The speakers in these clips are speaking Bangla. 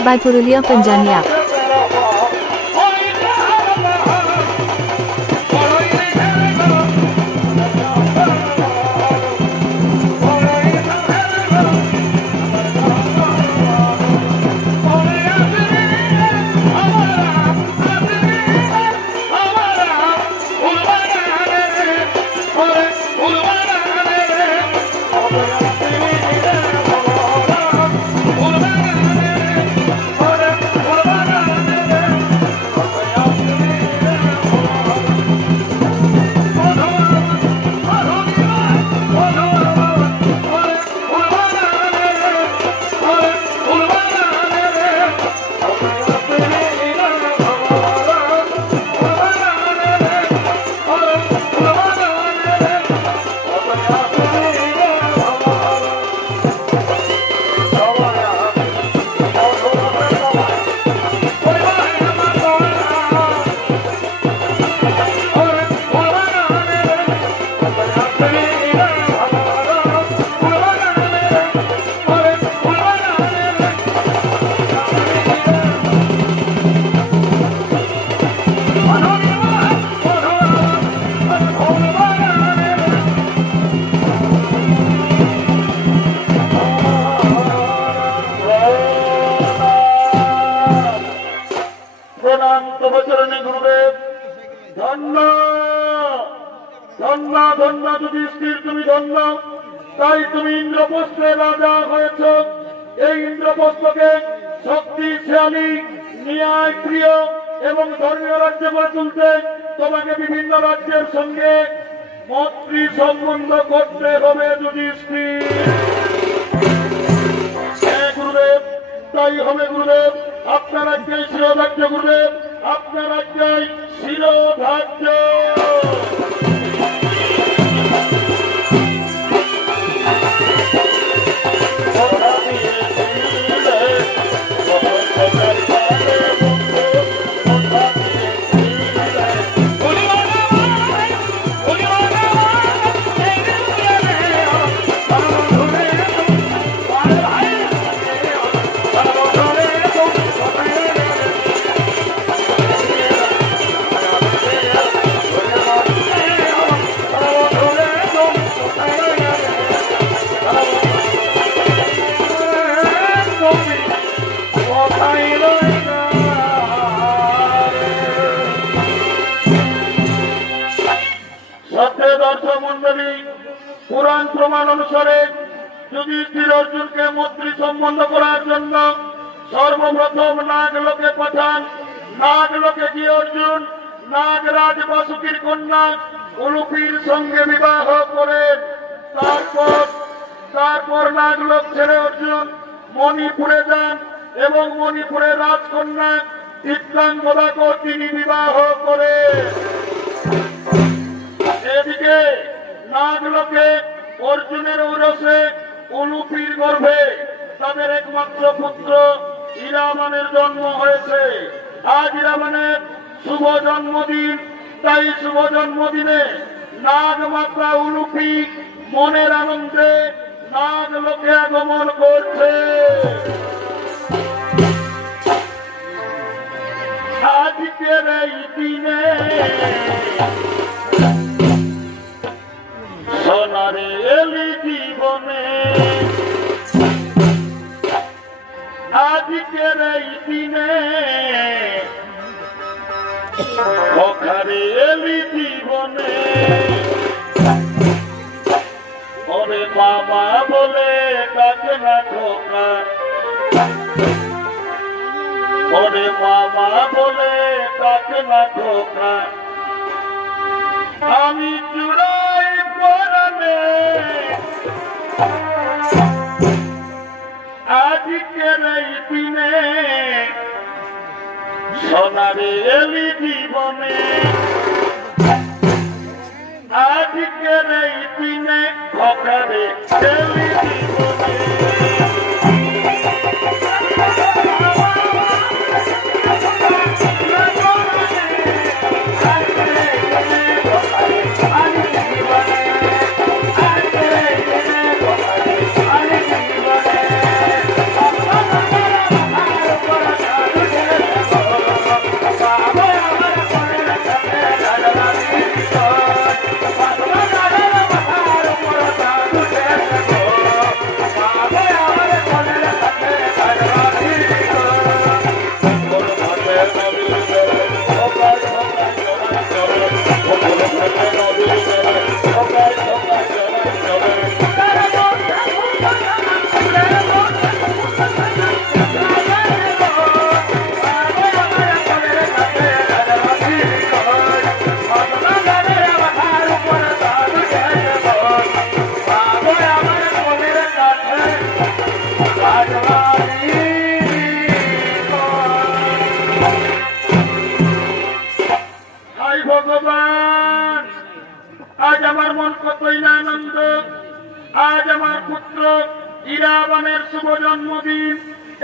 Presented by Purulia Panjani app. তাই তুমি ইন্দ্রপ্রস্থের রাজা হয়েছ। এই ইন্দ্রপ্রস্থকে শক্তিশালী, ন্যায় প্রিয় এবং ধর্মীয় রাজ্য করে তুলতে তোমাকে বিভিন্ন রাজ্যের সঙ্গে মৈত্রী সম্বন্ধ করতে হবে যুধিষ্ঠির। গুরুদেব, তাই হবে গুরুদেব। আপনার রাজ্যেই শিরোধার্য গুরুদেব, আপনার রাজ্যেই শিরোধার্য। পুরাণ প্রমাণ অনুসারে যুধিষ্ঠির অর্জুনকে মৈত্রী সম্বন্ধ করার জন্য সর্বপ্রথম নাগলোকে পাঠান। নাগলোকে গিয়ে অর্জুন নাগরাজ বাসুকীর কন্যা উলুপির সঙ্গে বিবাহ করেন। তারপর নাগলোক ছেড়ে অর্জুন মণিপুরে যান এবং মণিপুরের রাজকন্যা চিত্রাঙ্গদাকে তিনি বিবাহ করেন। এদিকে নাগলোকে অর্জুনের ঔরসে উলুপির গর্ভে তাদের একমাত্র পুত্র ইরামানের জন্ম হয়েছে। আজ ইরামানের শুভ জন্মদিন। তাই শুভ জন্মদিনে নাগমাতা উলুপি মনের আনন্দে নাগলোকে আগমন করছে। আজকের এই দিনে সোনারে এলি জীবনে, আজকের এই দিনে ওখানে এলি জীবনে। ওরে মামা বলে ডাকে না খোকা, ওরে মামা বলে ডাকে না খোকা। আমি চূড়াই পরানে আজকের এই দিনে সোনারে এলি জীবনে। আজকের এই দিনে খোকারে এলি জীবনে। আমার মন কতই না আনন্দ। আজ আমার পুত্র ইরাবানের শুভ জন্মদিন।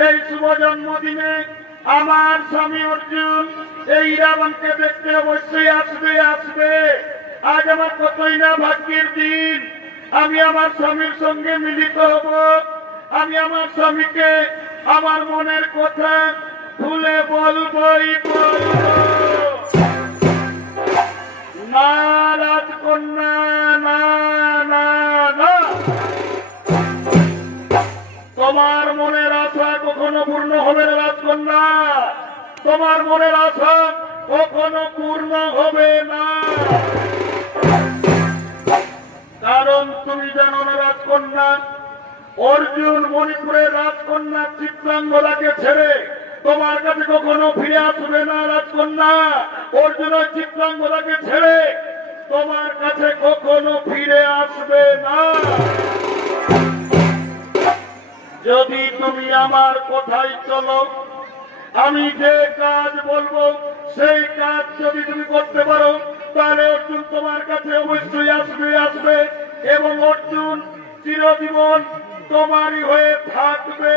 এই শুভ জন্মদিনে আমার স্বামী অর্জুন এই ইরাবানকে দেখতে অবশ্যই আসবে। আজ আমার কতই না ভাগ্যের দিন। আমি আমার স্বামীর সঙ্গে মিলিত হব। আমি আমার স্বামীকে আমার মনের কথা খুলে বলবই বলবো। না রাজকন্যা, না না না, তোমার মনের আশা কখনো পূর্ণ হবে না রাজকন্যা। তোমার মনের আশা কখনো পূর্ণ হবে না, কারণ তুমি জানো না রাজকন্যা, অর্জুন মণিপুরের রাজকন্যা চিত্রাঙ্গদাকে ছেড়ে তোমার কাছে কখনো ফিরে আসবে না রাজকন্যা। অর্জুন ওই চিত্রাঙ্গদাকে ছেড়ে তোমার কাছে কখনো ফিরে আসবে না। যদি তুমি আমার কথাই চলো, আমি যে কাজ বলবো সেই কাজ যদি তুমি করতে পারো, তাহলে অর্জুন তোমার কাছে অবশ্যই আসবে এবং অর্জুন চিরজীবন তোমারই হয়ে থাকবে।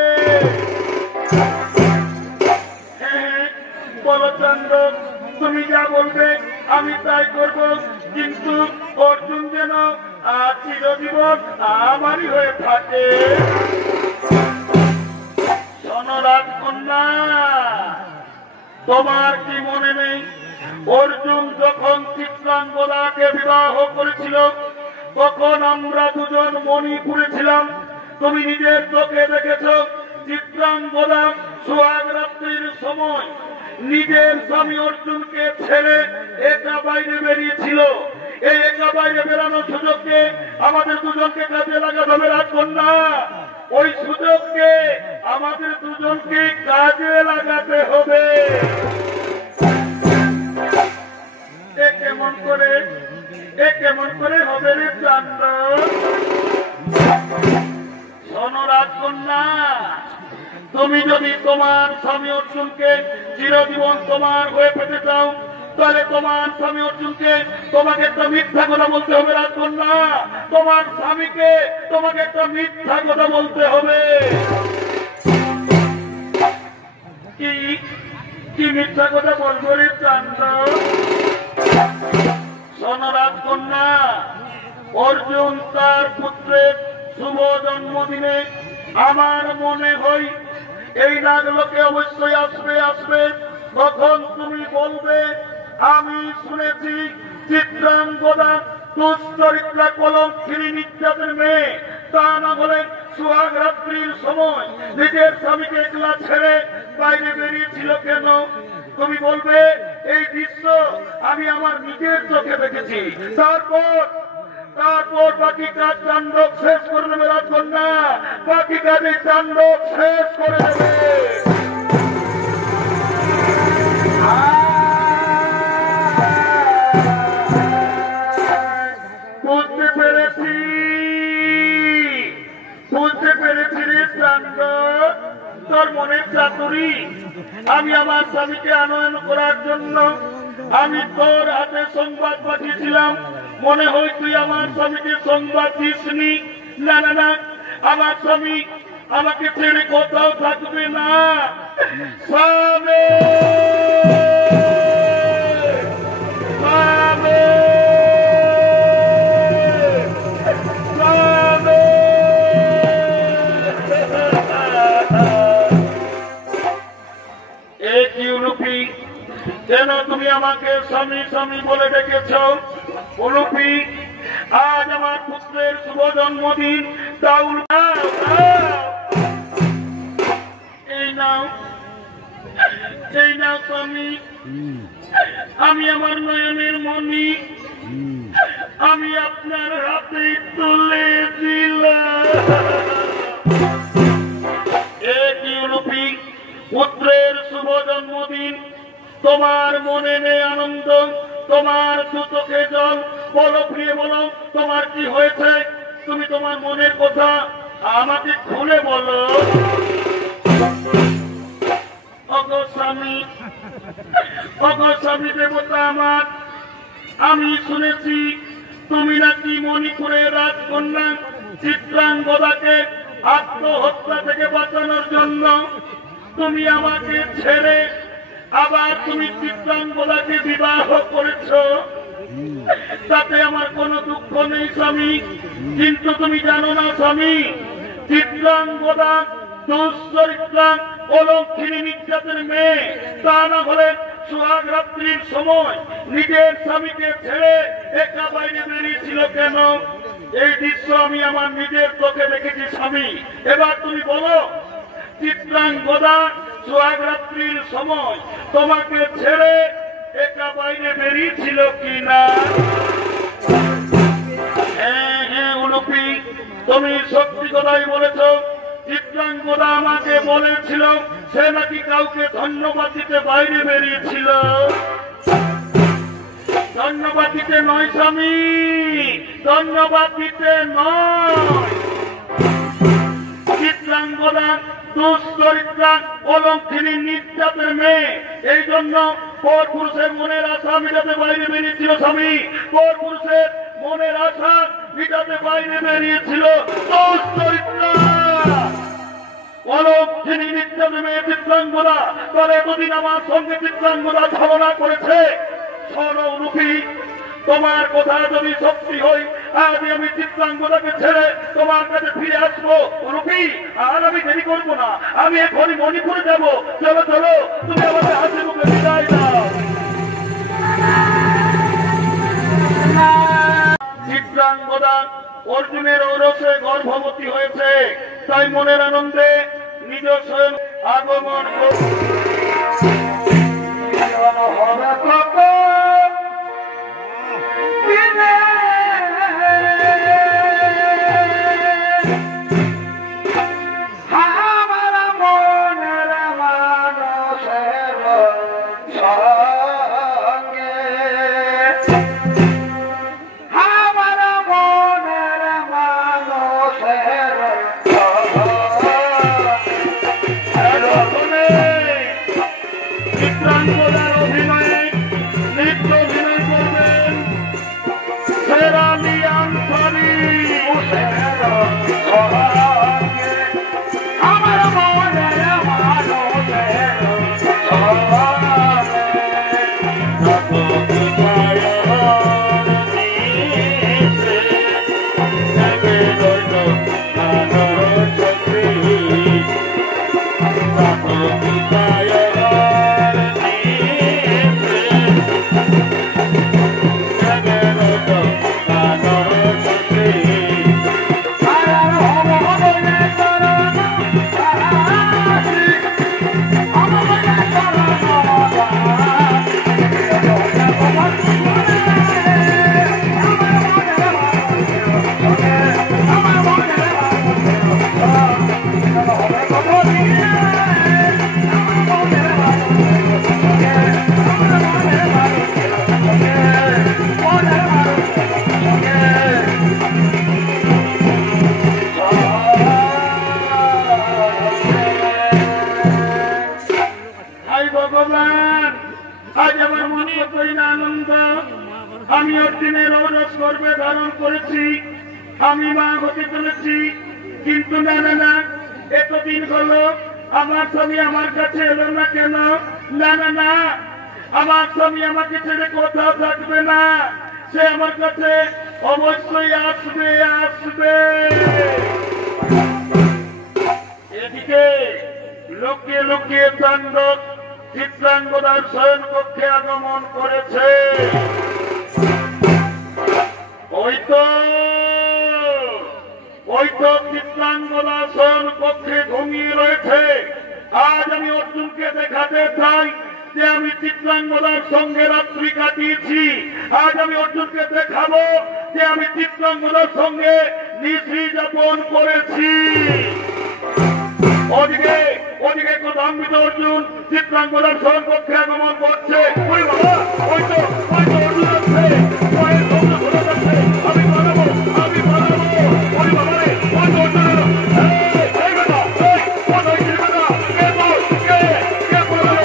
বলো চন্দ্র, তুমি যা বলবে আমি তাই করব, কিন্তু অর্জুন যেন চিরজীবন আমারই হয়ে থাকে। শোনো রাজকন্যা, তোমার কি মনে নেই অর্জুন যখন চিত্রাঙ্গদাকে বিবাহ করেছিল তখন আমরা দুজন মণিপুরে ছিলাম। তুমি নিজের চোখে দেখেছ চিত্রাঙ্গদা সোহাগ রাত্রির সময় নিজের স্বামী অর্জুনকে ছেড়ে একা বাইরে বেরিয়েছিল। এই একা বাইরে বেরানোর সুযোগকে আমাদের দুজনকে কাজে লাগাতে হবে রাজকন্যা। ওই সুযোগকে আমাদের দুজনকে কাজে লাগাতে হবে। কেমন করে হবে রে চান্দ? শোনো রাজকন্যা, তুমি যদি তোমার স্বামী অর্জুনকে চিরজীবন তোমার হয়ে পেতে চাও, তাহলে তোমার স্বামী অর্জুনকে তোমাকে একটা মিথ্যা কথা বলতে হবে রাজকন্যা। তোমার স্বামীকে তোমাকে একটা মিথ্যা কথা বলতে হবে। কি মিথ্যা কথা বলবো রে চান্দ? শোনো রাজকন্যা, অর্জুন তার পুত্রের শুভ জন্মদিনে আমার মনে হয় এই নাগলোকে অবশ্যই আসবে। তখন তুমি বলবে আমি শুনেছি চিত্রাঙ্গদা দুশ্চরিত্রা কলঙ্কিনী নির্যাতনের মেয়ে, তা না হলে সোহাগ রাত্রির সময় নিজের স্বামীকে একলা ছেড়ে বাইরে বেরিয়েছিল কেন? তুমি বলবে এই দৃশ্য আমি আমার নিজের চোখে দেখেছি। তারপর বাকি কাজ তাণ্ডব শেষ করে দেবে রাজকন্যা। বাকি কাজে তাণ্ডব শেষ করে দেবে। বুঝতে পেরেছি রে চান্দ, তোর মনের চাতুরি। আমি আমার স্বামীকে আনয়ন করার জন্য আমি তোর হাতে সংবাদ পাঠিয়েছিলাম। মনে হয় তুই আমার স্বামীকে সংবাদ দিসনি। না না না, আমার স্বামী আমাকে ছেড়ে কোথাও থাকবে না। স্বামী, স্বামী, স্বামী। এ কি উলুপি, কেন তুমি আমাকে স্বামী স্বামী বলে ডেকেছ? উলুপি, আজ আমার পুত্রের শুভ জন্মদিন, এই নাও স্বামী। আমি আমার নয়নের মণি আমি আপনার হাতে তুলে দিলাম। এ কি উলুপি, পুত্রের শুভ জন্মদিন, তোমার মনে নেই আনন্দ? তোমার দু চোখে জল। বলো প্রিয়, বলো তোমার কি হয়েছে? তুমি তোমার মনের কথা আমাকে খুলে বলো। অগো স্বামী দেবতা আমার, আমি শুনেছি তুমি নাকি মণিপুরের রাজকন্যা চিত্রাঙ্গদাকে আত্মহত্যা থেকে বাঁচানোর জন্য তুমি আমাকে ছেড়ে আবার তুমি চিত্রাঙ্গদাকে বিবাহ করেছ। তাতে আমার কোনো দুঃখ নেই স্বামী, কিন্তু তুমি জানো না স্বামী, চিত্রাঙ্গদা দুশ্চরিত্রা অলক্ষিণী নির্যাতের মেয়ে। তা না হলে সোহাগ রাত্রির সময় নিজের স্বামীকে ছেড়ে একা বাইরে বেরিয়েছিল কেন? এই দৃশ্য আমি আমার নিজের চোখে দেখেছি স্বামী। এবার তুমি বলো, চিত্রাঙ্গদা সোহাগ রাত্রির সময় তোমাকে ছেড়ে একা বাইরে বেরিয়েছিল কিনা? হ্যাঁ হ্যাঁ উলুপি, তুমি সত্যি কথাই বলেছ। চিত্রাঙ্গদা আমাকে বলেছিল সে নাকি কাউকে ধন্যবাদ দিতে বাইরে বেরিয়েছিল। ধন্যবাদ দিতে নয় স্বামী, ধন্যবাদ দিতে নয়। চিত্রাঙ্গদা দুশ্চরিত্রা অলক্ষিণী নির্যাতের মেয়ে, এই জন্য পর পুরুষের মনের আশা মিটাতে বাইরে বেরিয়েছিল স্বামী। পর পুরুষের মনের আশা মিটাতে বাইরে বেরিয়েছিল দুশ্চরিত্রা অলক্ষিণী নির্যাতের মেয়ে চিত্রাঙ্গদা। তাহলে এতদিন আমার সঙ্গে চিত্রাঙ্গদা ছলনা করেছে। সরূপী, তোমার কথা যদি সত্যি হয়, আজ আমি চিত্রাঙ্গদাকে ছেড়ে তোমার কাছে ফিরে আসবো রূপী। আর আমি দেরি করবো না, আমি এখনই মণিপুরে যাব। চলো চলো, তুমি আমাকে হাসি মুখে বিদায় দাও। চিত্রাঙ্গদা অর্জুনের ঔরসে গর্ভবতী হয়েছে, তাই মনের আনন্দে নিজ স্বয়ং আগমন চিত্রাঙ্গদার অভিনয়ে নৃত্য অভিনয় করবেন শেরালি আনসারি। আমার মনের মানুষের আমি অর্জুনের ঔরস গর্ভে ধারণ করেছি, আমি মা হতে চলেছি। কিন্তু না না না, এতদিন হলো আমার স্বামী আমার কাছে এলো না কেন? না না না, আমার স্বামী আমাকে ছেড়ে কোথাও থাকবে না, সে আমার কাছে অবশ্যই আসবে আসবে। এদিকে লুকিয়ে লুকিয়ে তাণ্ডব চিত্রাঙ্গদার শয়ন কক্ষে আগমন করেছে। ওই তো চিত্রাঙ্গদা শয়ন কক্ষে ঘুমিয়ে রয়েছে। আজ আমি অর্জুনকে দেখাতে চাই যে আমি চিত্রাঙ্গদার সঙ্গে রাত্রি কাটিয়েছি। আজ আমি অর্জুনকে দেখাবো যে আমি চিত্রাঙ্গদার সঙ্গে নিশি যাপন করেছি। ওদিকে ওদিকে ক্রোধান্বিত অর্জুন চিত্রাঙ্গদার শয়ন কক্ষে আগমন করছে। ওই বাবা, ওই তো অর্জুন আছে, পায়ের শব্দ শোনা যাচ্ছে। আমি বানাবো, আমি বানাবো। ওই বাবা রে, ওই তো অর্জুন এলো। এই বেটা, এই কোথায় গেলি বেটা? কে বল, কে বলো?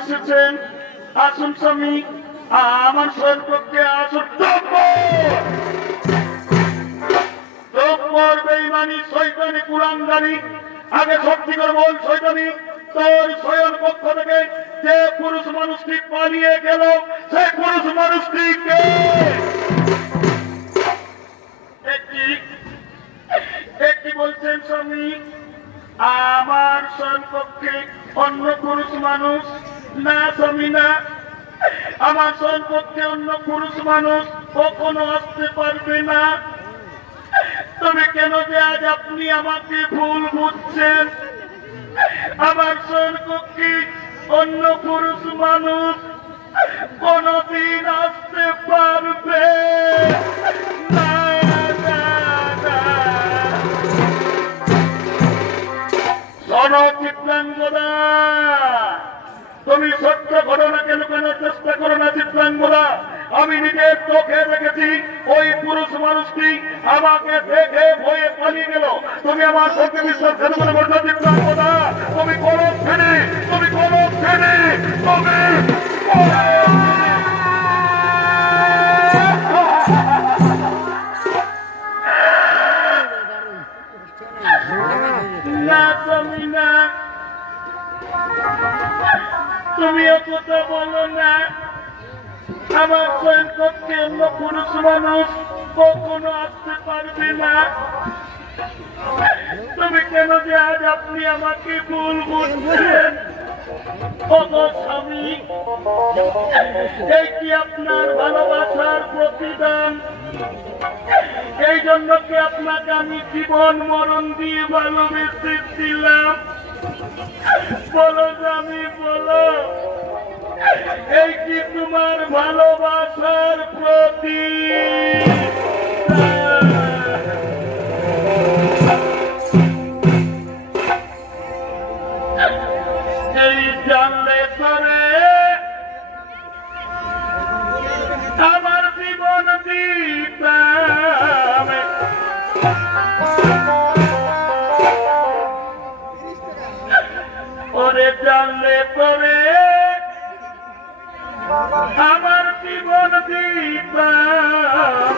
এসেছেন, আসুন স্বামী, আমার সর্বপক্ষে আসুন। বেঈমানি শয়তানি কুলাঙ্গারি, আগে সত্যি করে বল শয়তানি, তোর শয়ন পক্ষ থেকে যে পুরুষ মানুষটি পালিয়ে গেল সেই পুরুষ মানুষটি কে? একটি বলছেন স্বামী, আমার সর্বপক্ষে অন্য পুরুষ মানুষ না স্বামী না, আমার সর্বপক্ষে অন্য পুরুষ মানুষ কখনো আসতে পারবে না। তবে কেন যে আজ আপনি আমাকে ভুল বুঝছেন? আমার সর্বপক্ষে অন্য পুরুষ মানুষ কোনদিন আসতে পারবে না। চিত্রাঙ্গদা, তুমি সত্য ঘটনাকে লুকানোর চেষ্টা করো না চিত্রাঙ্গদা। আমি নিজের চোখে দেখেছি ওই পুরুষ মানুষটি আমাকে দেখে ভয়ে পালিয়ে গেল। তুমি আমার সত্যি বিশ্বাস কেন করে বলছো চিত্রাঙ্গদা? তুমি করো ফেনে, তুমি করো ফেনে, তুমি না তুমি না, তুমিও কথা বলো না। আমার পক্ষে অন্য পুরুষ মানুষ কখনো আসতে পারবে না। তুমি কেন যে আজ আপনি আমাকে ভুল বুঝছেন? স্বামী, এই কি আপনার ভালোবাসার প্রতিদান? এই জন্য কি আপনাকে আমি জীবন মরণ দিয়ে ভালোবেসেছিলাম? বলো স্বামী, বলো, এই কি তোমার ভালোবাসার প্রতি? এই জানলে করে আমার জীবন দিতাম, ওরে জানলে করে আমার জীবন দিতাম।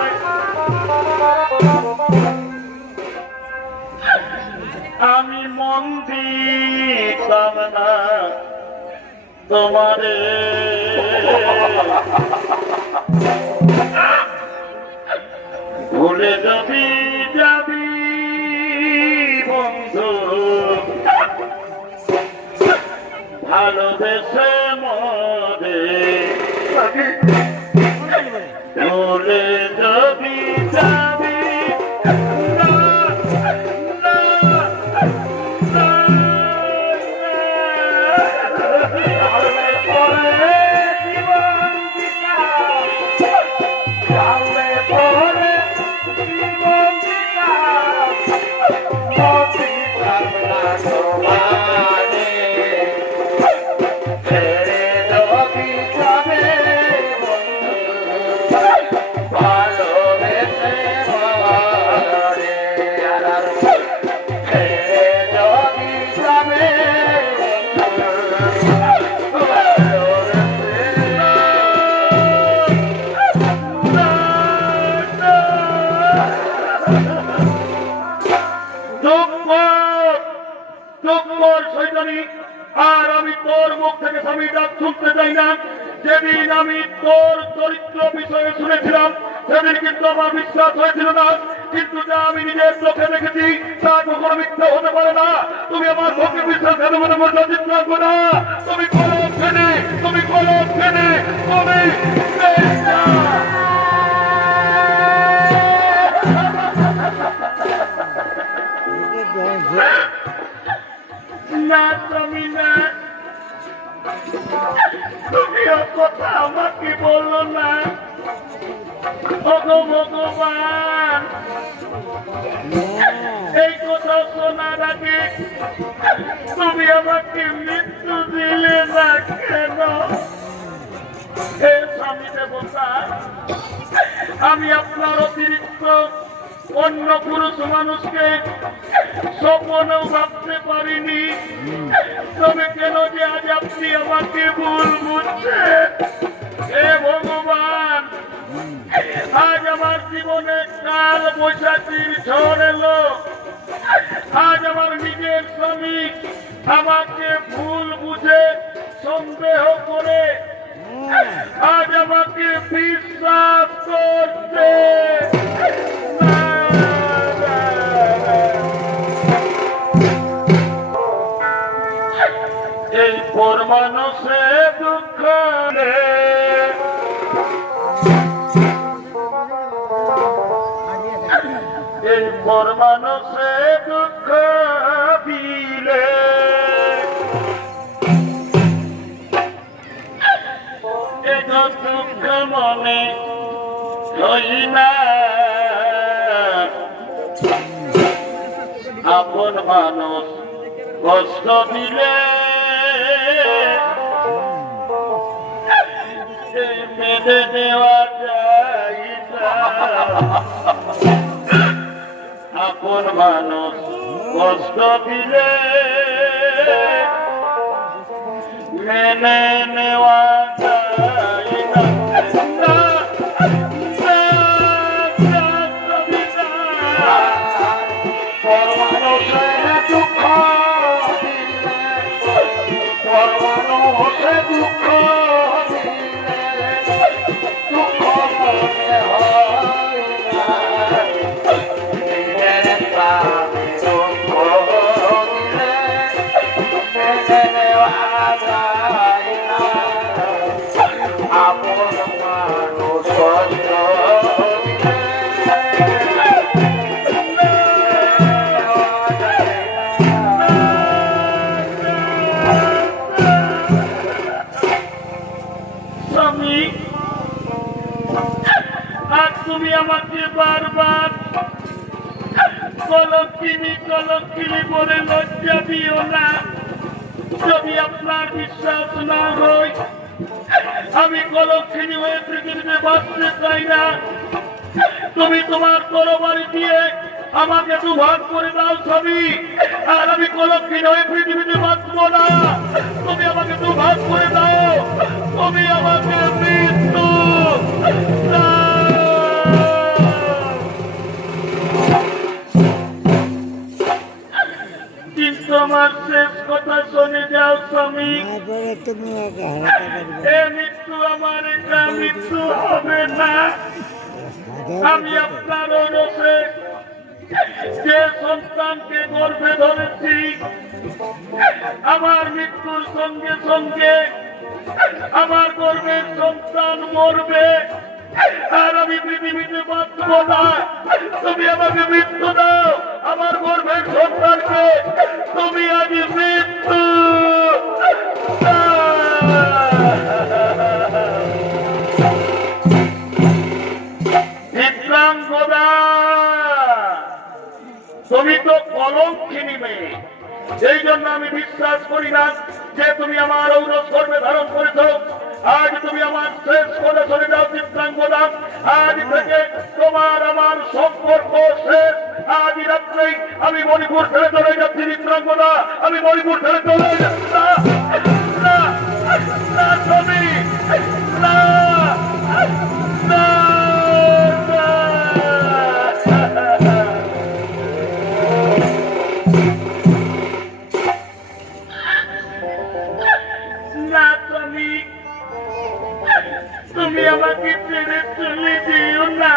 আমি মন দিতাম না তোমারে, ভুলে যাবি যাবি বন্ধু, ভালোবেসে মরে ভুলে যাবি যাবি। আর আমি তোর মুখ থেকে স্বামীটা শুনতে চাই না। যেদিন আমি তোর চরিত্র বিষয়ে শুনেছিলাম সেদিন কিন্তু আমার বিশ্বাস হয়েছিল না, কিন্তু যা আমি নিজের চোখে দেখেছি তা কখনো মিথ্যা হতে পারে না। তুমি আমার চোখে বিশ্বাস কেন মনে করছো চিত্রাঙ্গ না? তুমি করো ফেনে, তুমি করো ফেনে, তুমি না, তুমি না, তুমি কথা আমাকে বললো না। ভগবান, এই কথা শোনার আগে তুমি আমাকে মৃত্যু দিলে না কেন? হে স্বামী দেবতা, আমি আপনার অতিরিক্ত অন্য পুরুষ মানুষকে স্বপ্নেও ভাবতে পারিনি। তবে কেন যে আজ আপনি আমাকে ভুল বুঝছেন? হে ভগবান, আজ আমার জীবনে কাল বৈশাখীর ঝড় এলো। আজ আমার নিজের স্বামী আমাকে ভুল বুঝে সন্দেহ করে আজ আমাকে বিশ্বাস করতে এই পর মানুষে দুঃখ এই পর মানুষে দুঃখ দিলে দুঃখ মনে হই না। আপন মানুষ কষ্ট দিলে মেনে দেওয়া যায় না। আপন মানুষ কষ্ট দিলে মেনে নেওয়া যায় না। দুঃখ দুঃখ মনে হয় না। দুঃখ দিলে মেনে নেওয়া যায় না। আপন মানুষ কষ্ট তুমি আমাকে বারবার কলঙ্কিনী কলঙ্কিনী বলে লজ্জা দিও না। যদি আপনার বিশ্বাস না হয়, আমি কলঙ্কিনী হয়ে পৃথিবীতে বাঁচতে চাই না। তুমি তোমার তরবারি দিয়ে আমাকে দুভাগ করে দাও স্বামী, আর আমি কলঙ্কিনী হয়ে পৃথিবীতে বাঁচবো না। তুমি আমাকে দুভাগ করে দাও। তুমি আমাকে মৃত্যু আমার শেষ কথা শুনে যাও স্বামী। এ মৃত্যু আমার এটা মৃত্যু হবে না। আমি আপনার অনুরোধে যে সন্তানকে গর্ভে ধরেছি, আমার মৃত্যুর সঙ্গে সঙ্গে আমার গর্ভের সন্তান মরবে, আর আমি পৃথিবীতে বাঁচব না। তুমি আমাকে মৃত্যু দাও, আমার গর্ভের সন্তানকে তুমি আজ মৃত্যু চিত্রাঙ্গদা। তুমি তো কলঙ্কিনী মেয়ে, এই জন্য আমি বিশ্বাস করি না যে তুমি আমার ঔরস গর্ভে ধারণ করেছ। আজ তুমি আমার শেষ করে চলে যাও চিত্রাঙ্গদা। আজ থেকে তোমার আমার সম্পর্ক শেষ। আজ রাত্রেই আমি মণিপুর ছেড়ে চলে যাচ্ছি চিত্রাঙ্গদা। আমি মণিপুর ছেড়ে চলে যাচ্ছি না। তুমি না না তুমি আমাকে ছেড়ে চলে দিও না।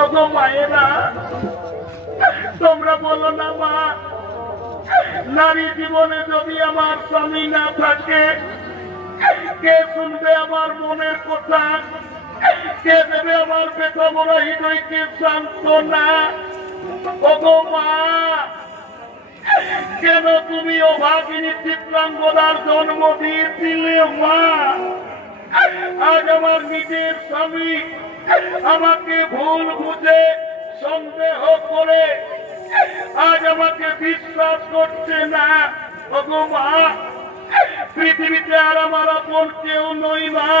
ওগো মায়েরা, তোমরা বলো না মা, নারী জীবনে যদি আমার স্বামী না থাকে, কে শুনবে আমার মনের কথা? কে দেবে আমার বেদমরা হৃদয়কে সান্ত্বনা? ওগো মা, কেন তুমি অভাগিনী চিত্রাঙ্গদার জন্ম দিয়েছিলে মা? আজ আমার নিজের স্বামী আমাকে ভুল বুঝে সন্দেহ করে আজ আমাকে বিশ্বাস করছে না। ওগো মা, পৃথিবীতে আর আমার আপন কেউ নই মা।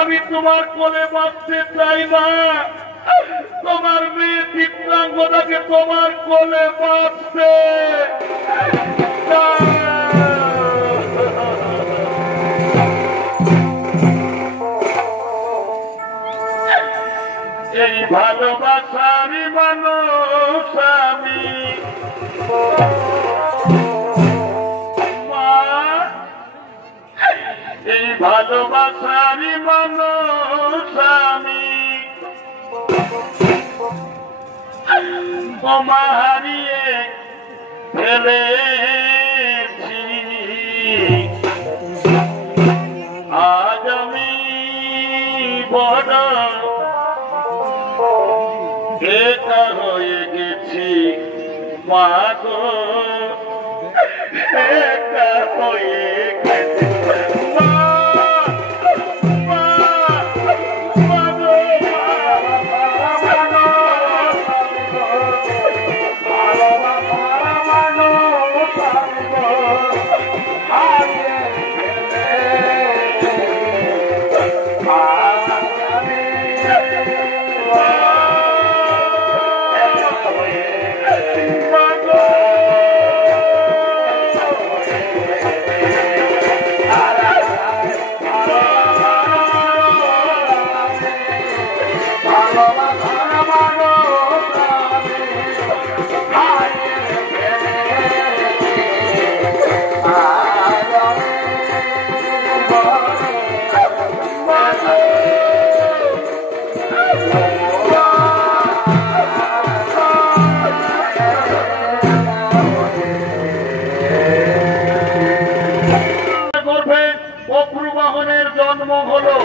আমি তোমার কোলে বাঁচতে চাই মা। তোমার চিত্রাঙ্গদাকে তোমার কোলে বাঁচতে এই ভালোবাসারই মানুষ আমি মা, এই ভালোবাসারই মানুষ আমি ক্ষমা হারিয়ে ফেলেছি। আজ আমি বড় একা হয়ে গেছি মা গো, একা হয়ে গেছি মা, মা, মা গো, বক্রবাহনের জন্ম হলো।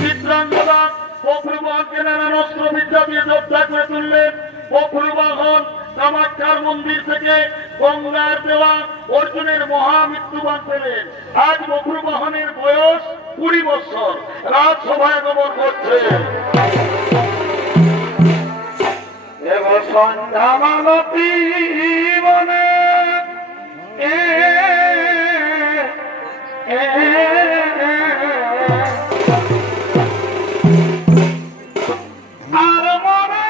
চিত্রাঙ্গদা বক্রবাহনকে নানান অস্ত্রবিদ্যা দিয়ে যোদ্ধা করে তুললেন। বক্রবাহন কামাখ্যার মন্দির থেকে গঙ্গার দেওয়া অর্জুনের মহামৃত্যুবান পেলেন। আজ বক্রবাহনের বয়স 20 বছর, রাজসভায় গমন করছে। সন্ধ্যা মালতী বনে আর মনে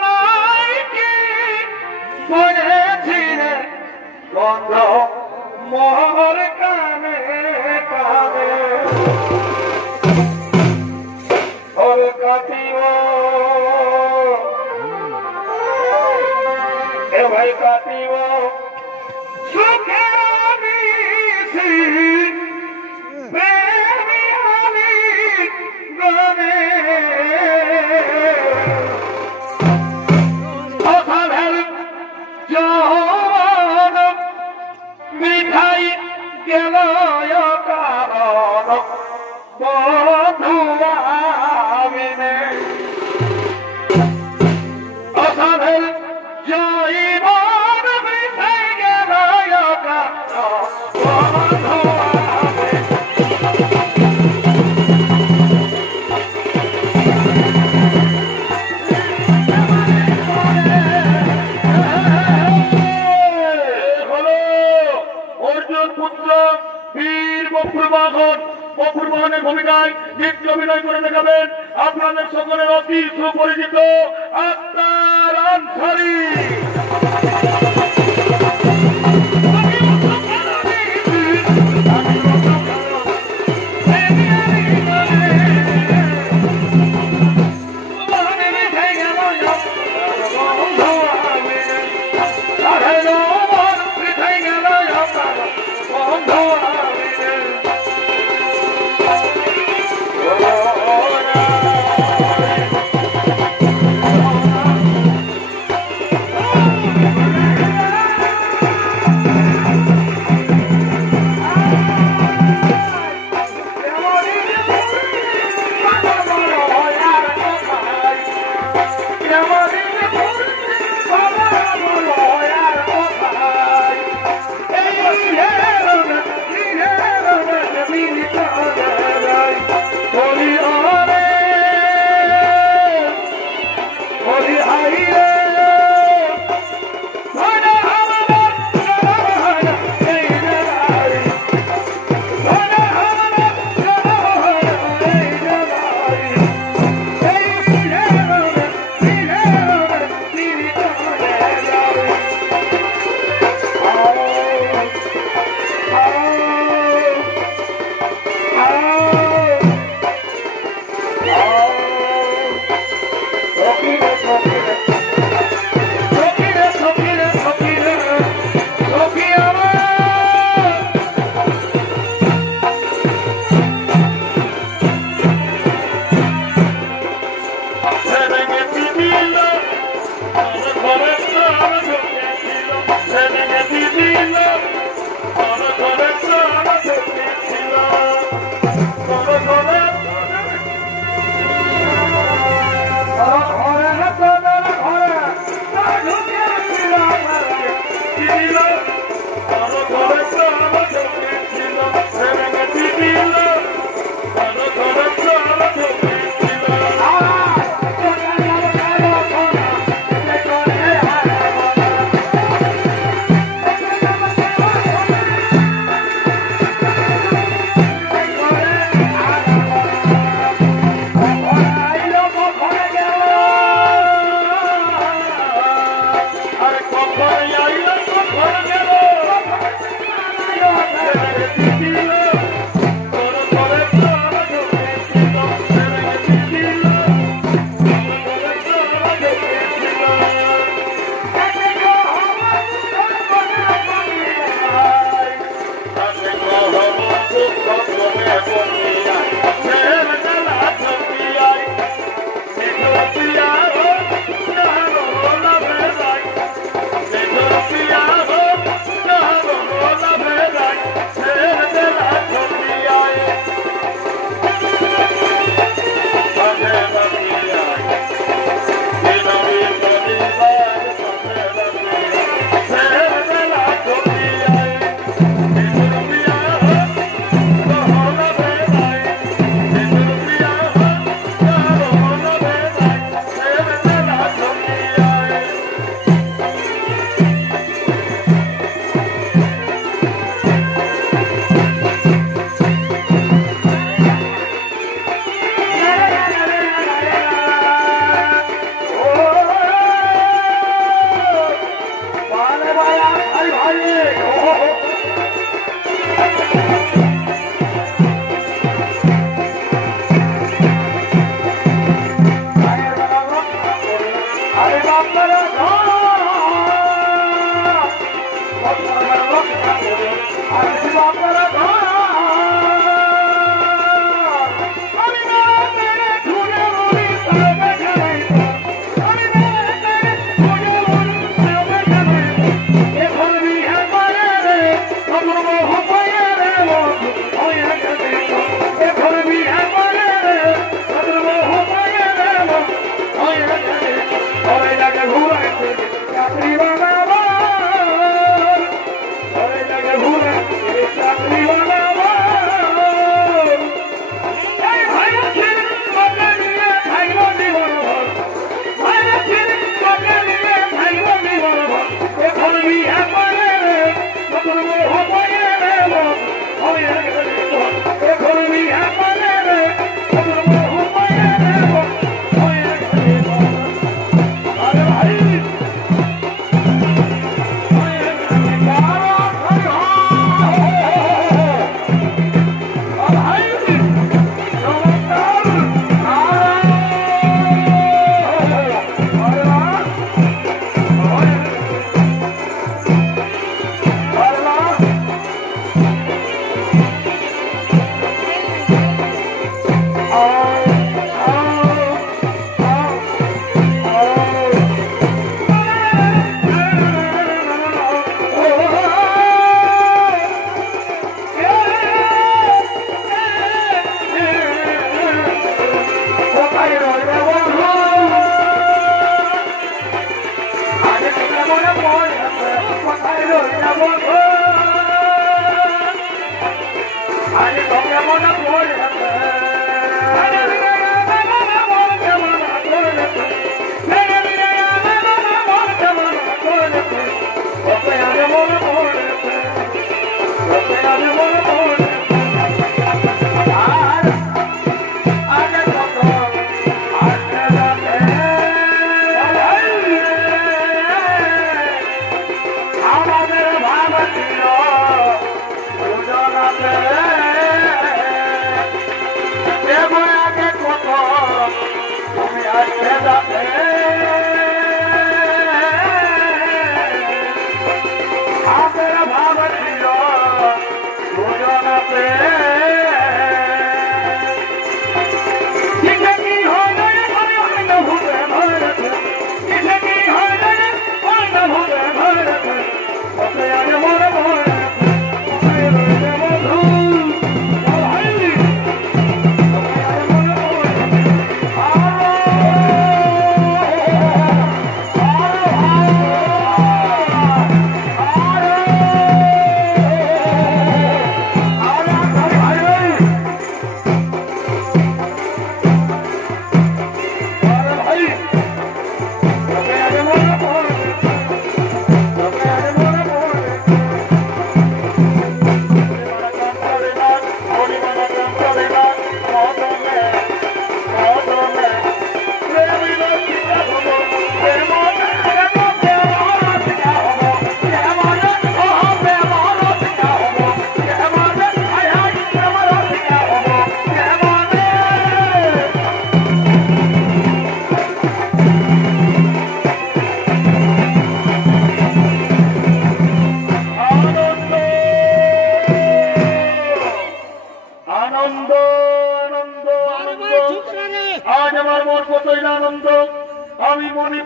নাই কি বলেছিলে গন্ধ মোহর কানে কানে ওর কাটিব এ ভাই কাটিব সুখে মিঠাই গেল কারণ বধুয়াবিনে অসাধের জৈবন মিঠাই গেল কারণ বধুয়াবিনে বক্রবাহনের ভূমিকায় নৃত্য অভিনয় করে দেখাবেন আপনাদের সকলের অতি সুপরিচিত আক্তার আনসারী।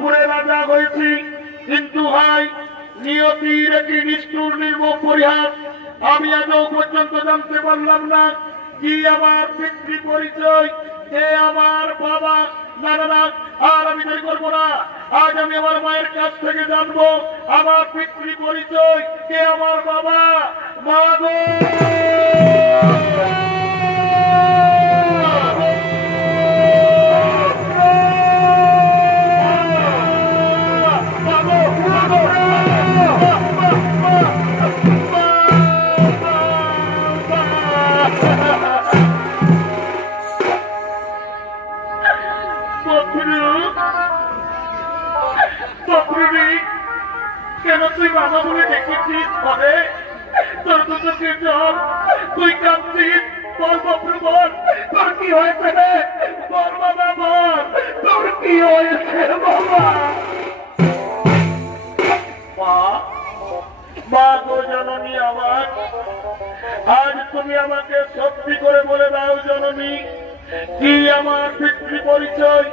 করে রাজা হয়েছি, কিন্তু ভাই নিয়তির একটি নিষ্ঠুর নির্মম পরিহাস। আমি আজও পর্যন্ত জানতে পারলাম না কি আমার পিতৃ পরিচয়, কে আমার বাবা। না না না, আর আমি দেরি করবো না। আজ আমি আমার মায়ের কাছ থেকে জানবো আমার পিতৃ পরিচয়, কে আমার বাবা। মা গো, কেন তুই বাবা বলে ডেকেছিস? পরে তোর তো চোখের জল, তুই কাঁদছিস। বল বাবু বল, তোর কি হয়েছে রে? বল বাবা বল, তোর কি হয়েছে বাবা? মা, মা গো জননী আমার, আজ তুমি আমাকে সত্যি করে বলে দাও জননী, কি আমার পিতৃ পরিচয়,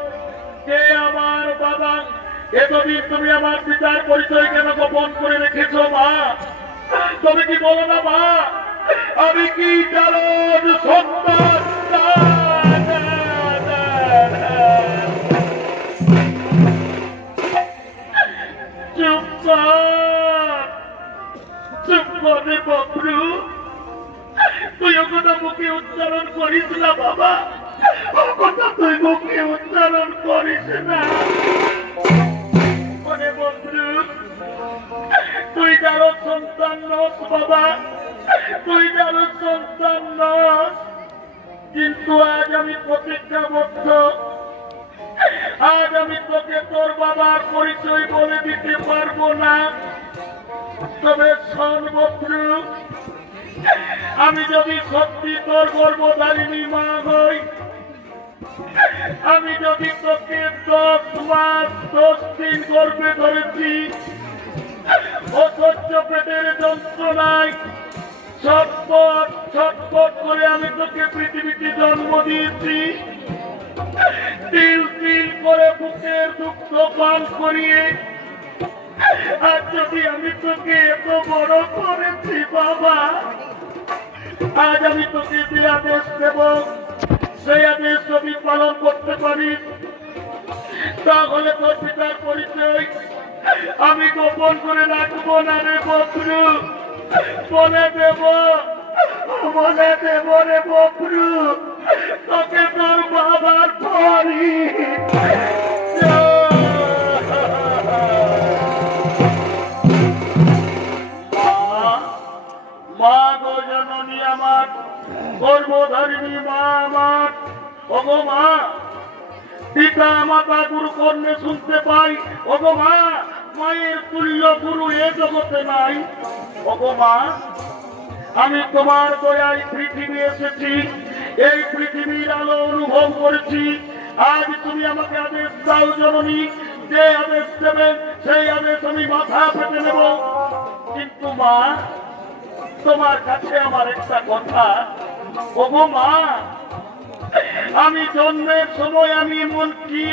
কে আমার বাবা। এতদিন তুমি আমার পিতার পরিচয় কেন গোপন করে রেখেছ মা? তুমি কি বলো না মা, আমি কি জারদ সন্তান? চুপ কর, চুপ করে বাবু, তুই ও কথা মুখে উচ্চারণ করিস না বাবা, ও কথা তুই মুখে উচ্চারণ করিস না। মনে বন্ধু, তুই জারদ সন্তান নস বাবা, তুই জারদ সন্তান নস, কিন্তু আজ আমি প্রতিজ্ঞাবদ্ধ, আজ আমি তোকে তোর বাবার পরিচয় বলে দিতে পারবো না। তবে শোন বন্ধু, আমি যদি সত্যি তোর গর্ভধারিণী মা হই, আমি যদি তোকে 10 মাস 10 দিন গর্ভে ধরেছি, অসহ্য পেটের যন্ত্রণায় ছটফট ছটফট করে আমি তোকে পৃথিবীতে জন্ম দিয়েছি, তিল তিল করে বুকের দুগ্ধ পান করিয়ে, আর যদি আমি তোকে এত বড় করেছি বাবা, আজ আমি তোকে যে আদেশ দেব, সেই আদেশ যদি পালন করতে পারিস, তাহলে তোর পিতার পরিচয় আমি গোপন করে রাখবো না রে বন্ধু। বলে দেব, বলে দেব রে বন্ধু, তোকে তোর বাবার পরি। মা গো জননী আমার, গর্ভধারিণী মা আমার, ওগো মা, পিতা মাতা গুরু কর্ণে শুনতে পাই, ওগো মা, মায়ের তুল্য গুরু এ জগতে নাই। ওগো মা, আমি তোমার দয়ায় পৃথিবী এসেছি, এই পৃথিবীর আলো অনুভব করেছি। আজ তুমি আমাকে আদেশ দাও জননী, যে আদেশ দেবেন সেই আদেশ আমি মাথা পেতে নেব। কিন্তু মা, তোমার কাছে আমার একটা কথা। ওগো মা, আমি জন্মের সময় আমি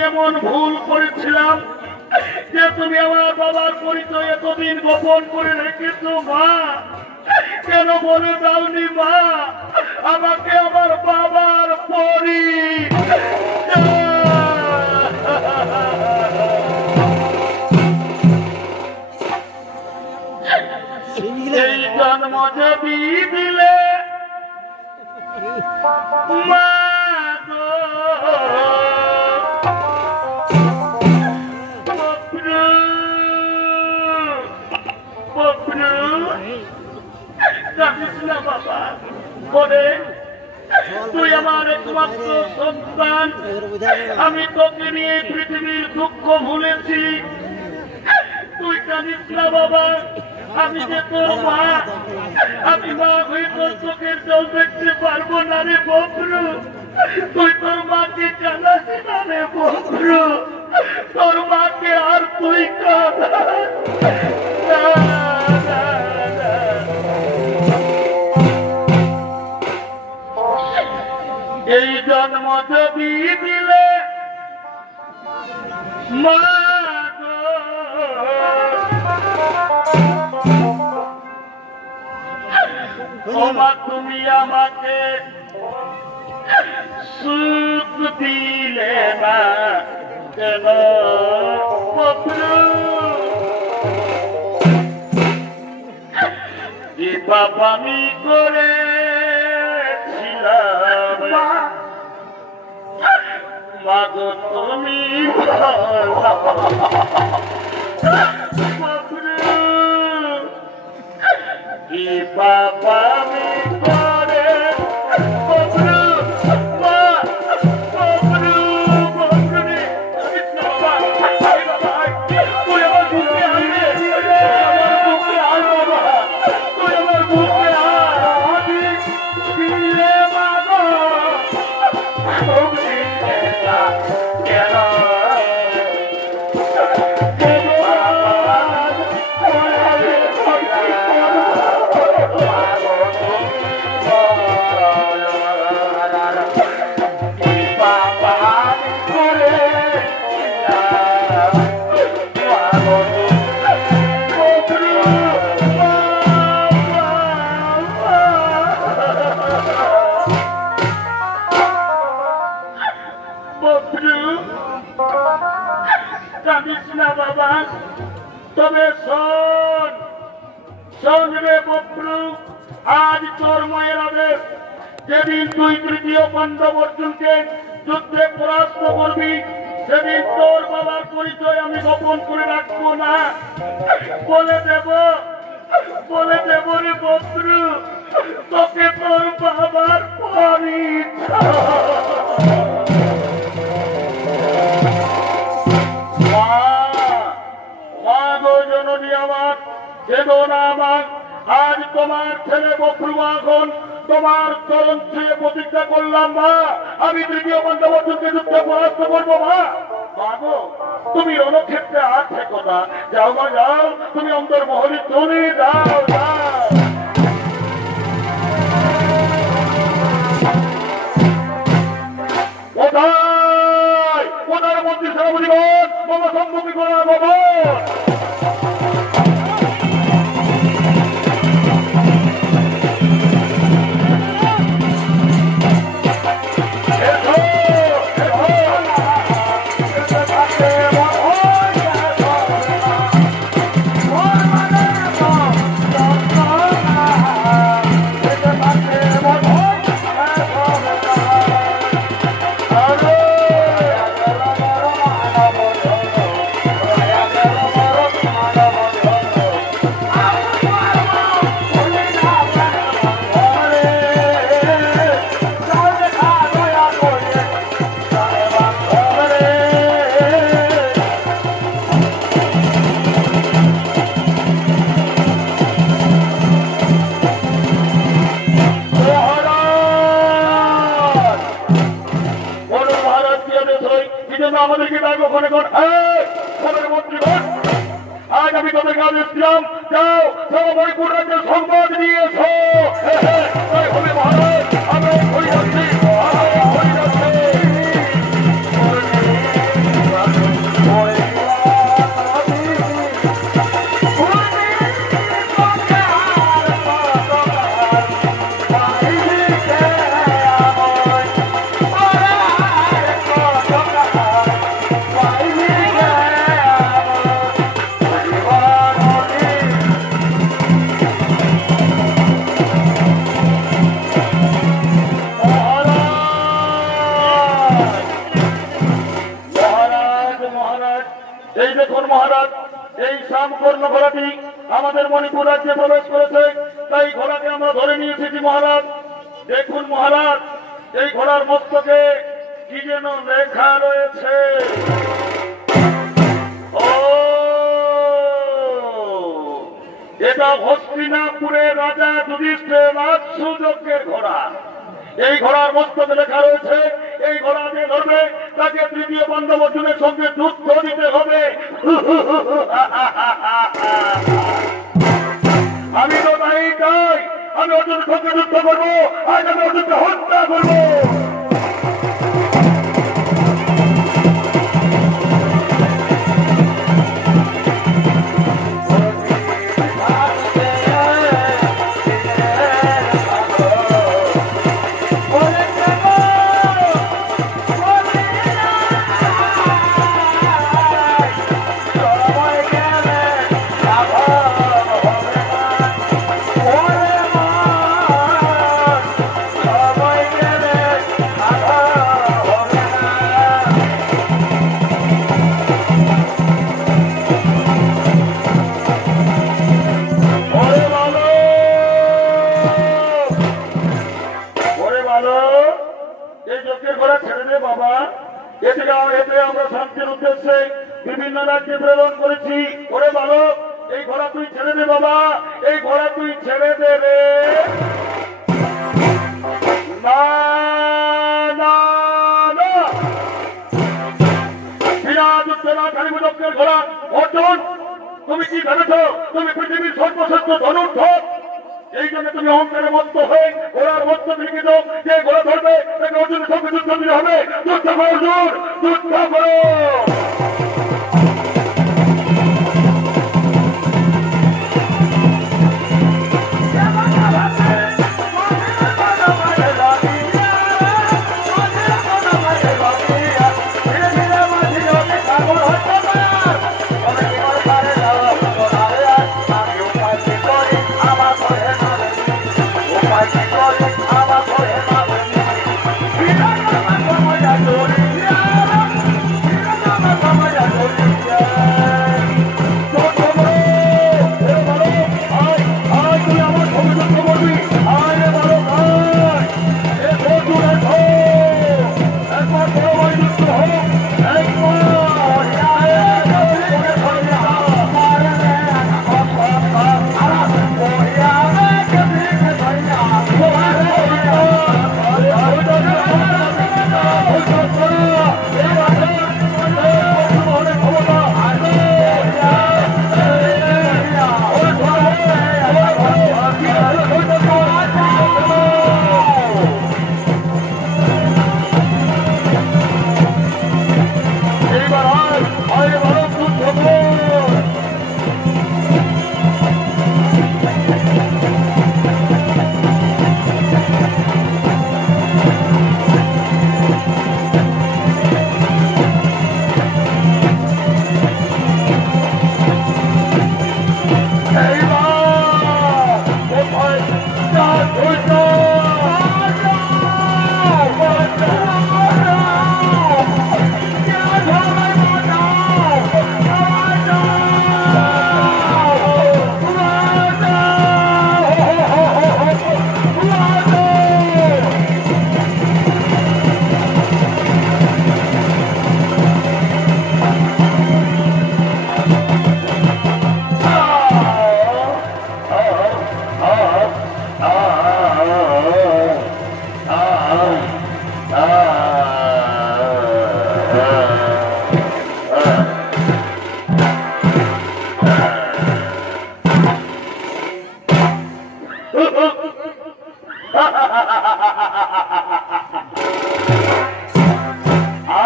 এমন ভুল করেছিলাম যে তুমি আমার বাবার পরিচয় এতদিন গোপন করে রেখেছ মা? কেন বলে দাওনি মা আমাকে আমার বাবার পরি? এই জন্ম যদি দিলে মা গো, কাঁদিস না বাবা, বলে তুই আমার একমাত্র সন্তান, আমি তোকে নিয়ে পৃথিবীর দুঃখ ভুলেছি, তুই কাঁদিস না বাবা। আমি যে তোর মা, আমি মা হয়ে তোর চোখের জল দেখতে পারবো না রে বন্ধু। তুই তোর মাকে কাঁদাস না রে বন্ধু, তোর মাকে আর তুই কাঁদাস না। এই জন্ম যদি দিলে মা ওমা তুমি আমাকে সুখ দিলে না কেন প্রভু, কি পাপ আমি করেছিলাম মাগো তুমি কি পাপ আমি করে বাবা, তবে শোন রে বপ্রু, আজ তোর মায়ের আদেশ, যেদিন তুই তৃতীয় পাণ্ডব অর্জুনকে যুদ্ধে পরাস্ত করবি সেদিন তোর বাবার পরিচয় আমি গোপন করে রাখবো না। বলে দেব রে বপ্রু, তোকে তোর বাবার পরিচয়। আমার দেব না আমার, আজ তোমার ছেলে বপ্রু এখন তোমার চরণ ছুঁয়ে প্রতিজ্ঞা করলাম মা, আমি তৃতীয় পাণ্ডব অর্জুনকে যুদ্ধে পরাস্ত করবো মা। মাগো তুমি রণক্ষেত্রে আর থেকো না, যাও মা যাও, তুমি অন্তর্মহলে চলে যাও যাও। কোথায় কোথায় মন্ত্রী সেনাপতিগণ, বাবা সম্মুখী করা বাবা। আমাদেরকে ডাকবো ওখানে মন্ত্রীগণ, আজ আমি তোদেরকে আদেশ দিলাম, যাও মণিপুর রাজ্যের সংবাদ নিয়েছ। মহারাজ আমরা হয়ে যাচ্ছি, মহারাজ এই শ্যামকর্ণ ঘোড়াটি আমাদের মণিপুর রাজ্যে প্রবেশ করেছে, তাই ঘোড়াকে আমরা ধরে নিয়ে এসেছি মহারাজ। দেখুন মহারাজ, এই ঘোড়ার মস্তকে কি যেন লেখা রয়েছে। ও এটা হস্তিনাপুরের রাজা যুধিষ্ঠির রাজসুযজ্ঞের ঘোড়া। এই ঘোড়ার মস্তকে লেখা রয়েছে, এই ঘোড়া যে ধরবে তাকে তৃতীয় পাণ্ডব অর্জুনের সঙ্গে যুদ্ধ দিতে হবে। আমি তো তাই চাই, আমি অর্জুনের সঙ্গে যুদ্ধ করবো, আজ আমি অর্জুনকে হত্যা করবো। পালন করেছি। ওরে বালক, এই ঘোড়া তুই ছেড়ে দে বাবা, এই ঘোড়া তুই ছেড়ে দে রে। না না না, বিরাট উত্তেজনা কালীপূজকের ঘোড়া। অর্জুন, তুমি কি ভেবেছ তুমি পৃথিবীর সর্বশ্রেষ্ঠ ধনুর্ধর? এই জন্য তুমি অহংকারে মত্ত হয়ে ঘোড়ার মধ্য লিখিত যে ঘোড়া ধরবে তাকে অর্জুনের সঙ্গে যুদ্ধ দিতে হবে। যুদ্ধ করো অর্জুন, যুদ্ধ করো।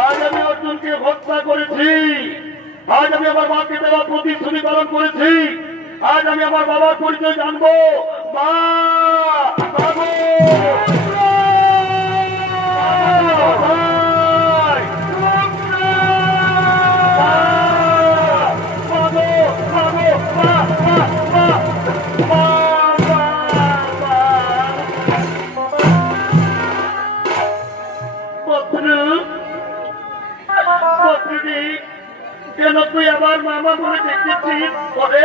আজ আমি অর্জুনকে হত্যা করেছি, আজ আমি আমার মাকে দেওয়া প্রতিশ্রুতি পালন করেছি, আজ আমি আমার বাবার পরিচয় জানবো। মা, বাবু, কেন তুই আমার মামা বলে দেখেছিস? পরে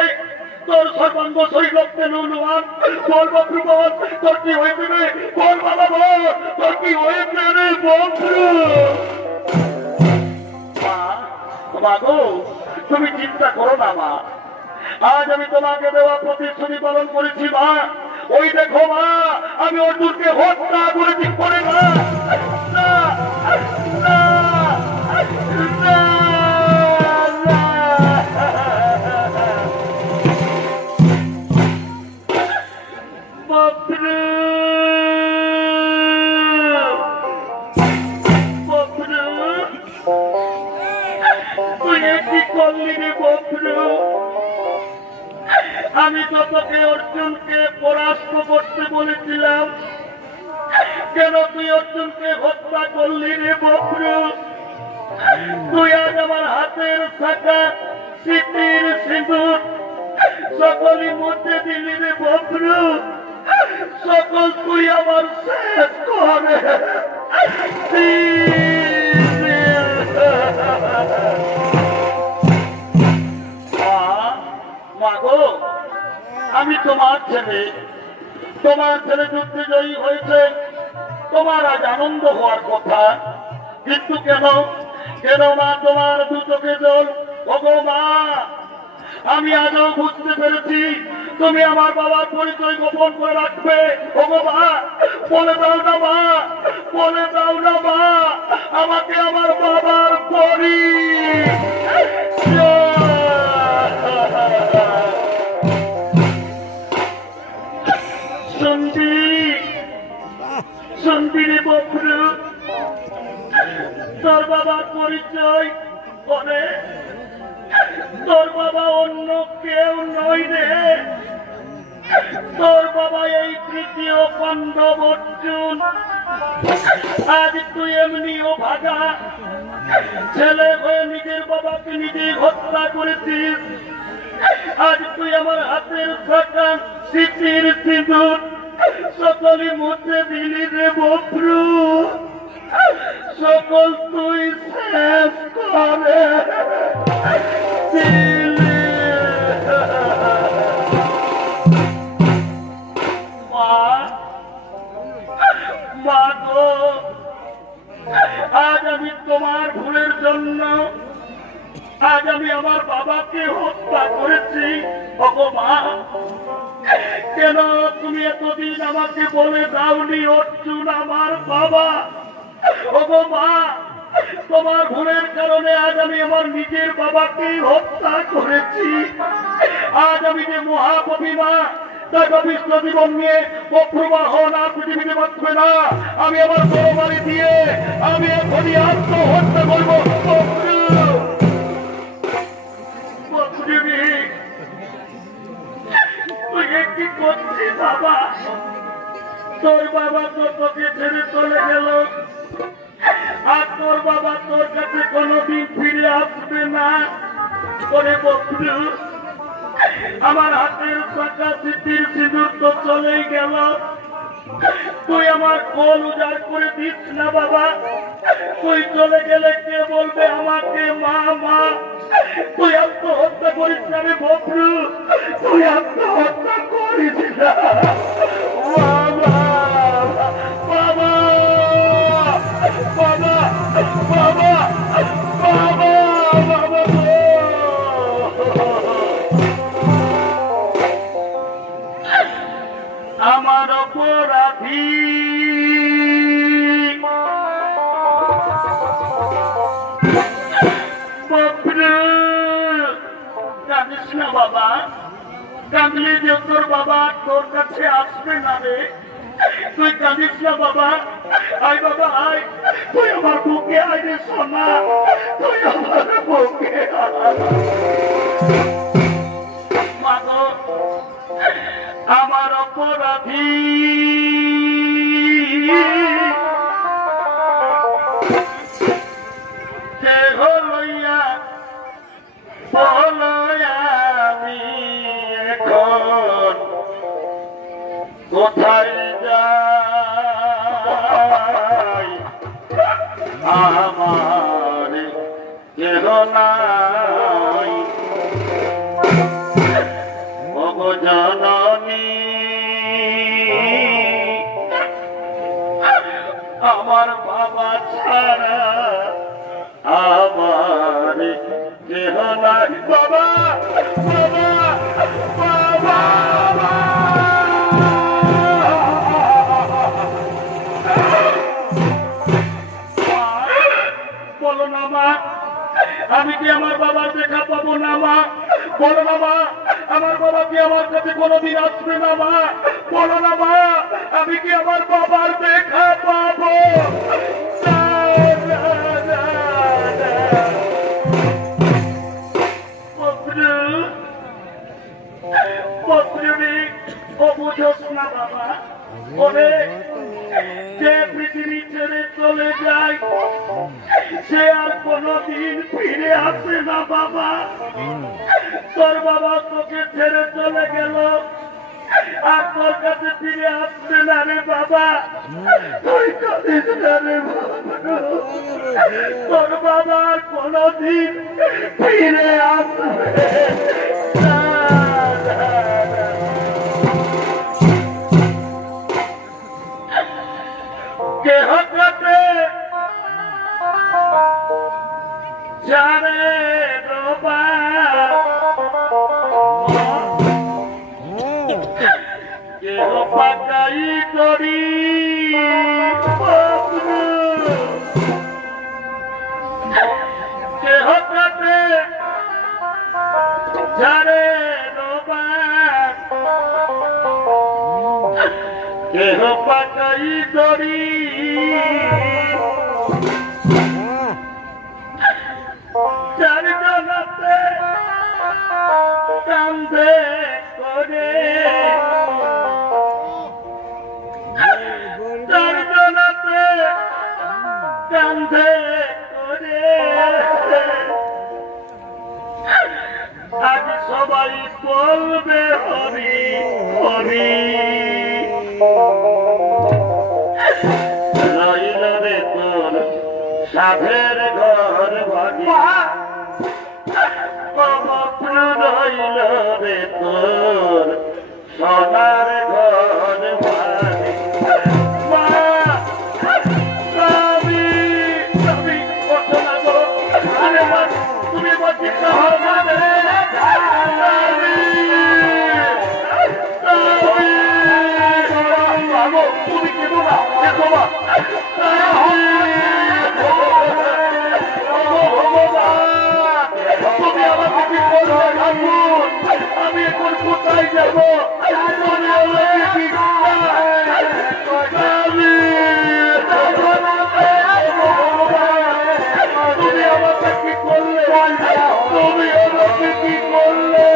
তোর সর্বাঙ্গ শরীর কেন নোয়ান? বল বাবু বল, তোর কি হয়েছে রে? বল বাবা বল, তোর কি হয়েছে রে? মা গো, তুমি চিন্তা করো না মা, আজ আমি তোমাকে দেওয়া প্রতিশ্রুতি পালন করেছি মা। ওই দেখো মা, আমি অর্জুনকে হত্যা করেছি। করে না না না না, আমি তো তোকে অর্জুনকে পরাস্ত করতে বলেছিলাম, কেন তুই অর্জুনকে হত্যা করলি রে বক্রু? তুই আজ আমার হাতের শাখা স্মৃতির সিঁদুর সকলই মধ্যে দিলি রে বক্রু। সকল তুই আমার শেষ করে মাগো, আমি তোমার ছেলে যুদ্ধে জয়ী হয়েছে, তোমার আজ আনন্দ হওয়ার কথা, কিন্তু কেন কেন মা তোমার দু চোখে জল? ওগো মা, আমি আজও বুঝতে পেরেছি তুমি আমার বাবার পরিচয় গোপন করে রাখবে। ওগো মা, বলে দাও না মা, বলে দাও না মা, আমাকে আমার বাবার পরি শুনবি, শুনবি রে বন্ধু, তোর বাবার পরিচয় বলে তোর বাবা অন্য কেউ নয় রে, তোর বাবা এই তৃতীয় পাণ্ডব অর্জুন। আজ তুই এমনিও ভাগা ছেলে হয়ে নিজের বাবাকে নিজে হত্যা করেছিস। আজ তুই আমার হাতের থাকা স্মৃতির সিঁদুর সকলে মুছে দিলি রে বন্ধু, সকল তুই শেষ করে দিলি। মা গো, আজ আমি তোমার ভুলের জন্য আজ আমি আমার বাবাকে হত্যা করেছি। ওগো মা, কেন তুমি এতদিন আমাকে বলে দাওনি অর্জুন আমার বাবা? ওগো মা, তোমার ভুলের কারণে আজ আমি আমার নিজের বাবাকে হত্যা করেছি। আজ আমি যে মহাকবি মা, তার পবিত্র জীবন নিয়ে অপ্রবাহন আর পৃথিবীতে বাঁচবে না। আমি আমার তরবারি দিয়ে আমি এখনই আত্মহত্যা করবো। তুই কি করছিস বাবা? তোর বাবা তো তোকে ছেড়ে চলে গেল, আর তোর বাবা তোর কাছে কোনোদিন ফিরে আসবে না। করে বন্ধু, আমার হাতের থাকা স্মৃতির সিঁদুর তো চলেই গেল, তুই আমার কোল উজাড় করে দিস না বাবা। তুই চলে গেলে কে বলবে আমাকে মা? মা, তুই আত্মহত্যা করিস না রে বন্ধু, তুই আত্মহত্যা করিস না বাবা। বাবা, বাবা, বাবা, বাবা, বাবা, আমার অপরাধী কাঁদিস না বাবা, কাঁদলে যে তোর বাবা তোর কাছে আসবে না রে। তুই কাঁদিস না বাবা, আয় বাবা আয়, তুই আমার বুকে আয় রে সোনা, তুই আমার বুকে আয়। মাগো, আমার অপরাধী দেহ লইয়া বলো আমি এখন কোথায় যাই? আমার দেহ নাই ওগো জননী, আমার বাবা ছাড়া আমার দেহ নাই। বাবা, বাবা, বাবা, বলো না মা, আমি কি আমার বাবার দেখা পাবো না মা? বলো না মা, আমার বাবা কি আমার কাছে কোনোদিন আসবে না মা? বলো না মা, আমি কি আমার বাবার দেখা পাবো? বুঝোস না বাবা, ওরে যে পৃথিবী ছেড়ে চলে যায় সে আর কোনোদিন ফিরে আসে না বাবা। তোর বাবা তোকে ছেড়ে চলে গেল, আর তোর কাছে ফিরে আসবে না রে বাবা। তুই কাঁদিস না রে বাবা, তোর বাবা কোনোদিন ফিরে আসবে না। কেহ কাটে জানে বাবা, ঝাড়ে রোবার কেহ পাকাই দড়ি চারিজনাতে কান্দে করে চারিজনাতে কান্দে করে আজ সবাই বলবে হরি হরি রইল রে তোর সাধের ঘর বাড়ি পবিত্র রইল রে তোর সোনার ঘর বাড়ি মা তুমি তুমি কত লাগো আরে মা তুমি বলছি তুমি কেন না তুমি আমাকে কি করবে ঠাকুর আমি এখন কোথায় যাবো তুমি আমাকে কি করলে তুমি আমাকে কি করলে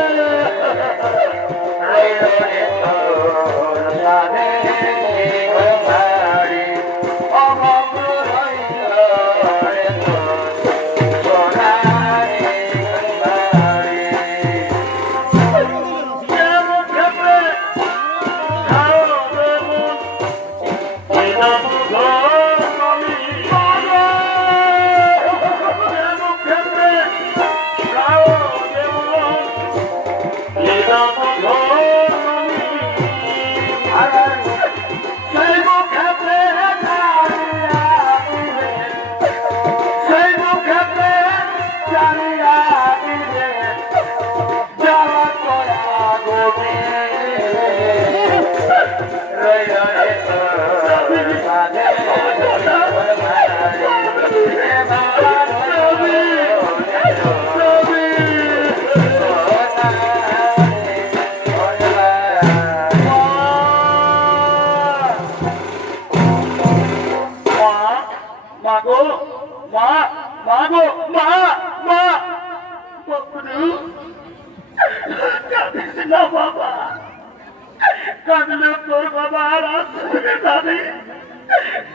তোর বাবা আর আসবে না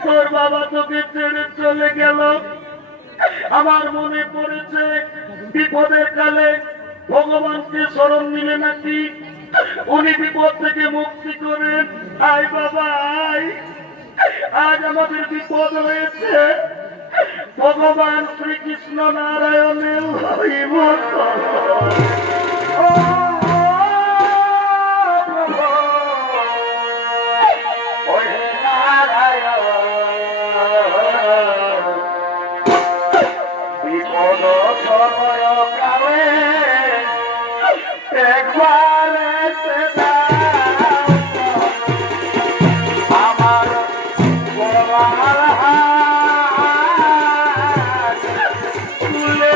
তোর বাবা তোকে ছেড়ে চলে গেল আমার মনে পড়েছে বিপদের কালে ভগবানকে স্মরণ নিলে নাকি উনি বিপদ থেকে মুক্তি করেন আয় বাবা আয় আজ আমাদের বিপদ হয়েছে ভগবান শ্রীকৃষ্ণ নারায়ণের বিপদ সময় কালে একবার আমার তুলে আমার তুলে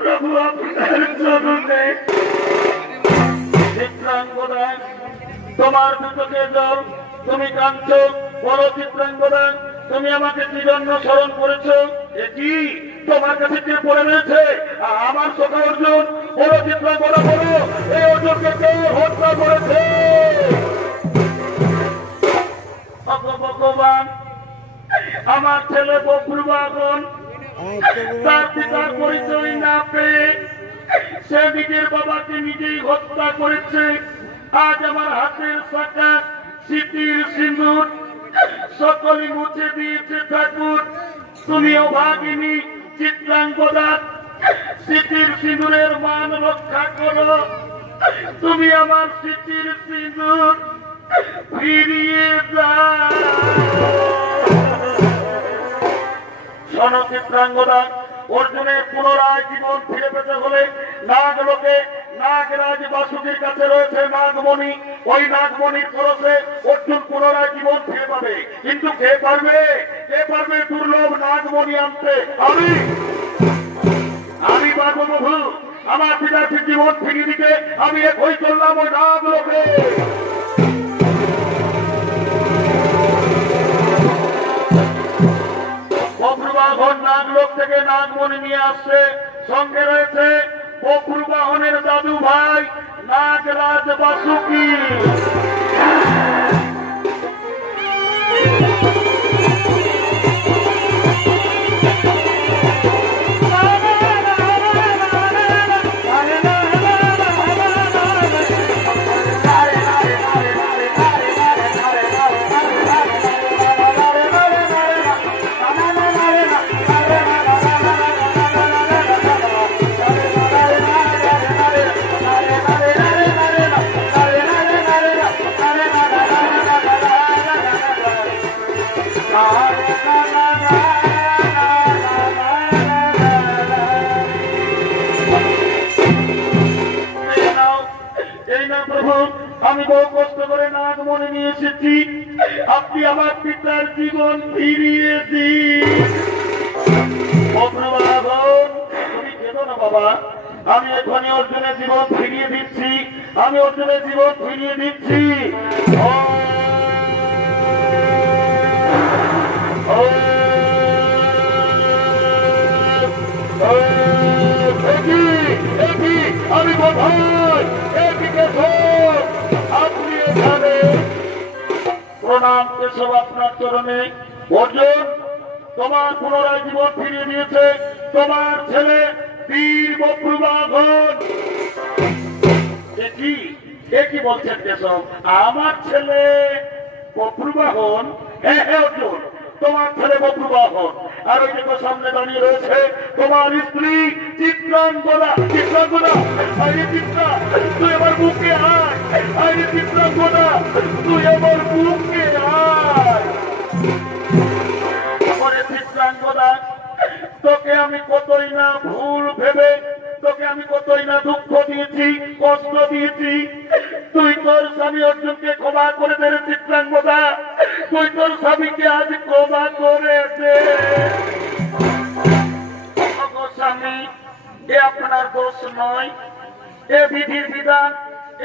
প্রভু আপনার চরণে। চিত্রাঙ্গদা, তোমার দুচোখে জল, তুমি কাঁদছো। বলো চিত্রাঙ্গদা, তুমি আমাকে কি জন্য স্মরণ করেছো? এ কি তোমার কাছে কে পড়ে রয়েছে? আমার সখা অর্জুন। বলো চিত্রাঙ্গদা, বলো এই অর্জুনকে কে হত্যা করেছে? ভগবান, আমার ছেলে বক্রবাহন তার পিতার পরিচয় না পেয়ে সে নিজের বাবাকে নিজেই হত্যা করেছে। আজ আমার হাতের শাখা, স্মৃতির সিঁদুর সকলে মুছে দিয়েছে ঠাকুর। তুমিও ভাগিনী চিত্রাঙ্গদা, স্মৃতির সিঁদুরের মান রক্ষা করো। তুমি আমার স্মৃতির সিঁদুর ফিরিয়ে দাও। শোনো চিত্রাঙ্গদা, অর্জুনের পুনরায় জীবন ফিরে পেতে হলে নাগলোকে নাগরাজ বাসুকীর কাছে রয়েছে নাগমণি। ওই নাগমণির খরচে অর্জুন পুনরায় জীবন ফিরে পাবে। কিন্তু কে পারবে দুর্লভ নাগমণি আনতে? আমি পারবো প্রভু। আমার পিতার জীবন ফিরিয়ে দিতে আমি এখনই চললাম ওই নাগলোকে। বক্রবাহন নাগলোক থেকে নাগমণি নিয়ে আসছে। সঙ্গে রয়েছে বক্রবাহনের দাদু ভাই নাগরাজ বাসুকী। আমি বহু কষ্ট করে নাগমণি নিয়ে এসেছি, আপনি আমার পিতার জীবন ফিরিয়ে দিন। তুমি কেঁদো না বাবা, আমি এখনই অর্জুনের জীবন ফিরিয়ে দিচ্ছি। আমি অর্জুনের জীবন ফিরিয়ে দিচ্ছি। আমি কোথায়? আপনি এখানে। প্রণাম কেশব আপনার চরণে। অর্জুন, তোমার পুনরায় জীবন ফিরিয়ে দিয়েছে তোমার ছেলে বীর বক্রবাহন। কি বলছেন কেশব? আমার ছেলে বক্রবাহন? হ্যাঁ অর্জুন, তোমার ছেলে বক্রবাহন। আর ওই দেখো সামনে দাঁড়িয়ে রয়েছে তোমার স্ত্রী চিত্রাঙ্গদা। চিত্রাঙ্গদা, আরে চিত্রা, তুই আমার বুকে আয়। আরে চিত্রাঙ্গদা, তুই আমার বুকে আয়। চিত্রাঙ্গদা, তোকে আমি কতই না ভুল ভেবে, তোকে আমি কতই না দুঃখ দিয়েছি, কষ্ট দিয়েছি। তুই তোর স্বামী অর্জুনকে ক্ষমা করে দে চিত্রাঙ্গদা। তুই তোর স্বামীকে আজ ক্ষমা করে দে। স্বামী, এ আপনার দোষ নয়, এ বিধির বিধান,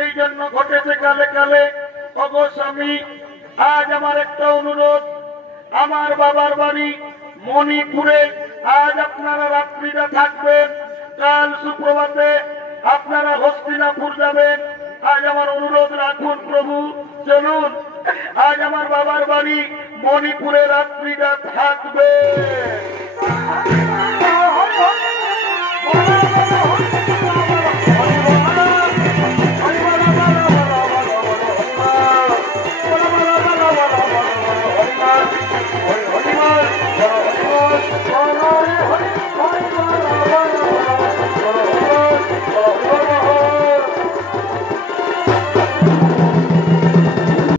এই জন্য ঘটেছে কালে কালে। অগো স্বামী, আজ আমার একটা অনুরোধ, আমার বাবার বাড়ি মণিপুরে আজ আপনারা রাত্রিটা থাকবেন। কাল সুপ্রভাতে আপনারা হস্তিনাপুর যাবেন। আজ আমার অনুরোধ রাখুন প্রভু, চলুন। আজ আমার বাবার বাড়ি মণিপুরে রাত্রিটা থাকবে। হরিবল, হরিবল, হরিবল, হরিবল, হরিবল।